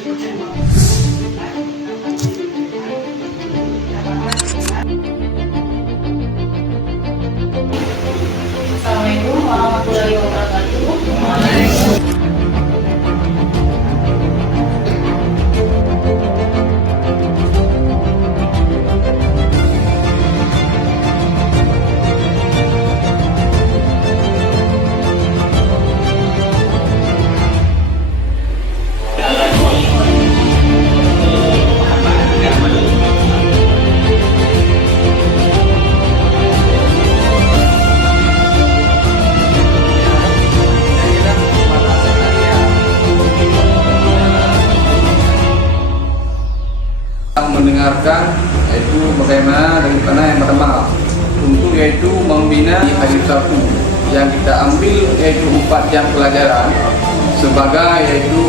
Assalamualaikum warahmatullahi wabarakatuh. Mendengarkan yaitu bagaimana daripada yang pertama untuk yaitu membina di hari Sabtu yang kita ambil yaitu 4 jam pelajaran sebagai yaitu